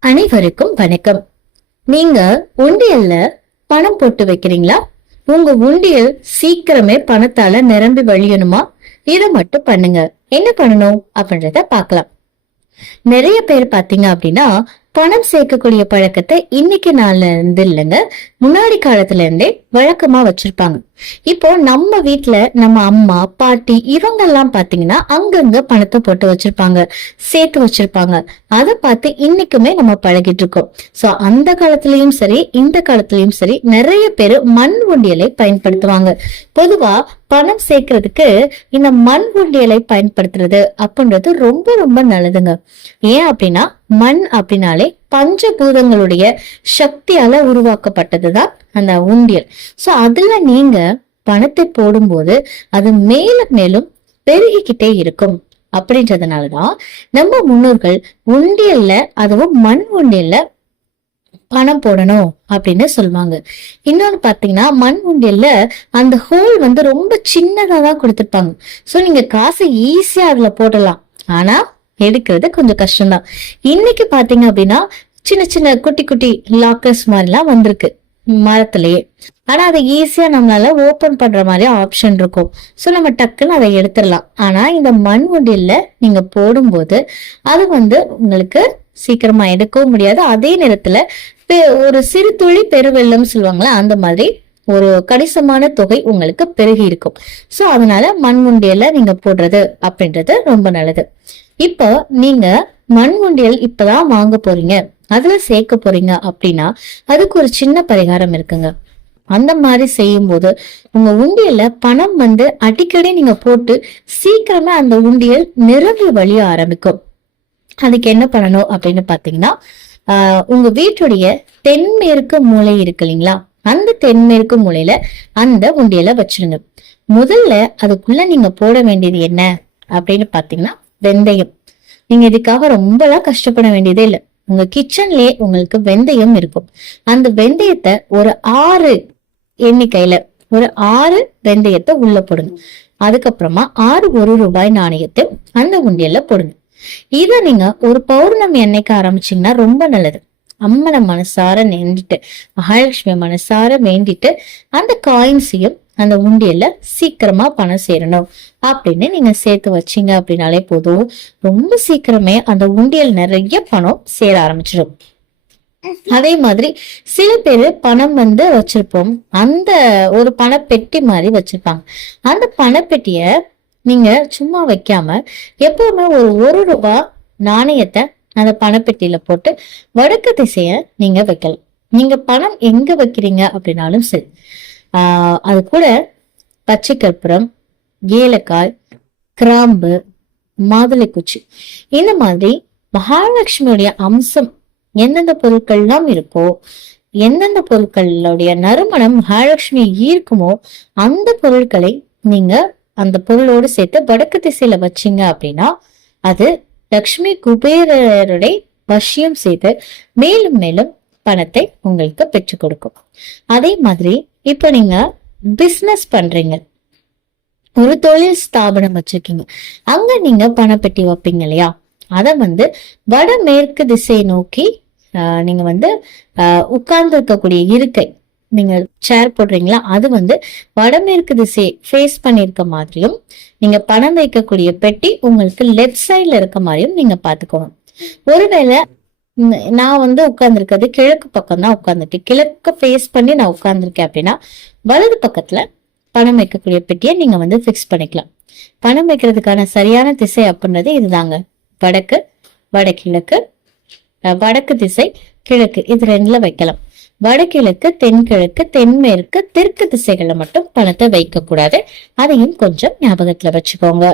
அனைவருக்கும் வணக்கம். நீங்க உண்டியல்ல பணம் போட்டு வைக்கிறீங்களா? உங்க உண்டியல் சீக்கிரமே பணத்தால நிரம்பி வழியணுமா? இதை மட்டும் பண்ணுங்க. என்ன பண்ணணும்? அப்படின்றத பார்க்கலாம். நிறைய பேர் பாத்தீங்க அப்படின்னா பணம் சேர்க்கக்கூடிய பழக்கத்தை இன்னைக்கு நாள்ல இருந்து இல்லைங்க முன்னாடி காலத்துல இருந்தே வழக்கமா வச்சிருப்பாங்க. இப்போ நம்ம வீட்டுல நம்ம அம்மா பாட்டி இவங்க எல்லாம் பாத்தீங்கன்னா அங்கங்க பணத்தை போட்டு வச்சிருப்பாங்க சேர்த்து வச்சிருப்பாங்க. அதை பார்த்து இன்னைக்குமே நம்ம பழகிட்டு இருக்கோம். சோ அந்த காலத்திலயும் சரி இந்த காலத்திலயும் சரி நிறைய பேர் மண் உண்டியலை பயன்படுத்துவாங்க. பொதுவா பணம் சேர்க்கறதுக்கு இந்த மண் உண்டியலை பயன்படுத்துறது அப்படின்றது ரொம்ப ரொம்ப நல்லதுங்க. ஏன் அப்படின்னா மண் அப்படின்னாலே பஞ்சபூதங்களுடைய சக்தியால உருவாக்கப்பட்டதுதான் அந்த உண்டியல். சோ அதுல நீங்க பணத்தை போடும்போது அது மேலும் மேலும் பெருகிக்கிட்டே இருக்கும். அப்படின்றதுனாலதான் நம்ம முன்னோர்கள் உண்டியல்ல அதுவும் மண் உண்டியல்ல பணம் போடணும் அப்படின்னு சொல்லுவாங்க. இன்னொன்னு பாத்தீங்கன்னா மண் உண்டியல்ல அந்த ஹோல் வந்து ரொம்ப சின்னதாக தான் கொடுத்துருப்பாங்க. சோ நீங்க காசை ஈஸியா அதுல போடலாம். ஆனா எடுக்கிறது கொஞ்சம் கஷ்டம்தான். இன்னைக்கு பாத்தீங்க அப்படின்னா சின்ன சின்ன குட்டி குட்டி லாக்கர்ஸ் மாதிரிலாம் வந்திருக்கு மரத்திலேயே. ஆனா அதை ஈஸியா நம்மளால ஓபன் பண்ற மாதிரி ஆப்ஷன் இருக்கும். சோ நம்ம டக்குன்னு அதை எடுத்துடலாம். ஆனா இந்த மண் உண்டியல்ல நீங்க போடும்போது அது வந்து உங்களுக்கு சீக்கிரமா எடுக்கவும் முடியாது. அதே நேரத்துல பெ- ஒரு சிறு துளி பெருவெள்ளம் சொல்லுவாங்களே அந்த மாதிரி ஒரு கணிசமான தொகை உங்களுக்கு பெருகி இருக்கும். சோ அதனால மண் உண்டியல்ல நீங்க போடுறது அப்படின்றது ரொம்ப நல்லது. இப்போ நீங்க மண் உண்டியல் இப்பதான் வாங்க போறீங்க. அதுல சேர்க்க போறீங்க அப்படின்னா அதுக்கு ஒரு சின்ன பரிகாரம் இருக்குங்க. அந்த மாதிரி செய்யும் போது உங்க உண்டியல்ல பணம் வந்து அடிக்கடி நீங்க போட்டு சீக்கிரமா அந்த உண்டியல் நிரம்பி வழிய ஆரம்பிக்கும். அதுக்கு என்ன பண்ணணும் அப்படின்னு பாத்தீங்கன்னா உங்க வீட்டுடைய தென்மேற்கு மூலை இருக்கு இல்லைங்களா? அந்த தென்மேற்கு மூலையில அந்த உண்டியலை வச்சிருங்க. முதல்ல அதுக்குள்ள நீங்க போட வேண்டியது என்ன? அப்படின்னு பாத்தீங்கன்னா வெந்தயம். நீங்க இதுக்காக ரொம்பலாம் கஷ்டப்பட வேண்டியதே இல்லை. உங்க கிச்சன்லயே உங்களுக்கு வெந்தயம் இருக்கும். அந்த வெந்தயத்தை ஒரு ஆறு எண்ணிக்கையில ஒரு ஆறு வெந்தயத்தை உள்ள போடுங்க. அதுக்கப்புறமா ஆறு ஒரு ரூபாய் நாணயத்தை அந்த உண்டியல்ல போடுங்க. இதை நீங்க ஒரு பௌர்ணமி அன்னைக்கு ஆரம்பிச்சீங்கன்னா ரொம்ப நல்லது. அம்மனை மனசார வேண்டிட்டு மகாலட்சுமி மனசார வேண்டிட்டு அந்த காயின்ஸையும் அந்த உண்டியல்ல சீக்கிரமா பணம் சேரணும். அப்படின்னு நீங்க சேர்த்து வச்சீங்க அப்படின்னாலே போதும். ரொம்ப சீக்கிரமே அந்த உண்டியல் நிறைய பணம் சேர ஆரம்பிச்சிடும். அதே மாதிரி சில பேர் பணம் வந்து வச்சிருப்போம். அந்த ஒரு பணப்பெட்டி மாதிரி வச்சிருப்பாங்க. அந்த பணப்பெட்டிய நீங்க சும்மா வைக்காம எப்பவுமே ஒரு ஒரு ரூபா நாணயத்தை அந்த பணப்பெட்டியில போட்டு வடக்கு திசைய நீங்க வைக்கலாம். நீங்க பணம் எங்க வைக்கிறீங்க அப்படின்னாலும் சரி. அது கூட பச்சை கற்பூரம் ஏலக்காய் கிராம்பு மாதுளைக்குச்சி. இந்த மாதிரி மகாலட்சுமியுடைய அம்சம் எந்தெந்த பொருட்கள்லாம் இருக்கோ எந்தெந்த பொருட்களுடைய நறுமணம் மகாலட்சுமி ஈர்க்குமோ அந்த பொருட்களை நீங்க அந்த பொருளோடு சேர்த்து வடக்கு திசையில வச்சீங்க அப்படின்னா அது லக்ஷ்மி குபேரருடைய வசியம் செய்து மேலும் மேலும் பணத்தை உங்களுக்கு பெற்றுக் கொடுக்கும். அதே மாதிரி இப்போ நீங்க பிஸ்னஸ் பண்றீங்க. ஒரு தொழில் ஸ்தாபனம் வச்சிருக்கீங்க. அங்க நீங்க பணப்பெட்டி வைப்பீங்க இல்லையா? அதை வந்து வடமேற்கு திசை நோக்கி ஆஹ், நீங்க வந்து உட்கார்ந்து இருக்கக்கூடிய இருக்கை. நீங்க சேர் போடுறீங்களா? அது வந்து வடமேற்கு திசை ஃபேஸ் பண்ணியிருக்க மாதிரியும் நீங்க பணம் வைக்கக்கூடிய பெட்டி உங்களுக்கு லெஃப்ட் சைட்ல இருக்க மாதிரியும் நீங்க பாத்துக்கோங்க ஒருவேளை நான் வந்து உட்கார்ந்துருக்கிறது கிழக்கு பக்கம் தான் உட்காந்துருக்கேன் கிழக்கு ஃபேஸ் பண்ணி நான் உட்காந்துருக்கேன் அப்படின்னா வலது பக்கத்துல பணம் வைக்கக்கூடிய பெட்டியை நீங்க வந்து ஃபிக்ஸ் பண்ணிக்கலாம். பணம் வைக்கிறதுக்கான சரியான திசை அப்படின்றது இதுதாங்க. வடக்கு வடகிழக்கு வடக்கு திசை கிழக்கு. இது ரெண்டுல வைக்கலாம். வடகிழக்கு தென்கிழக்கு தென்மேற்கு தெற்கு திசைகளை மட்டும் பணத்தை வைக்க கூடாது அதையும் கொஞ்சம் ஞாபகத்துல வச்சுக்கோங்க.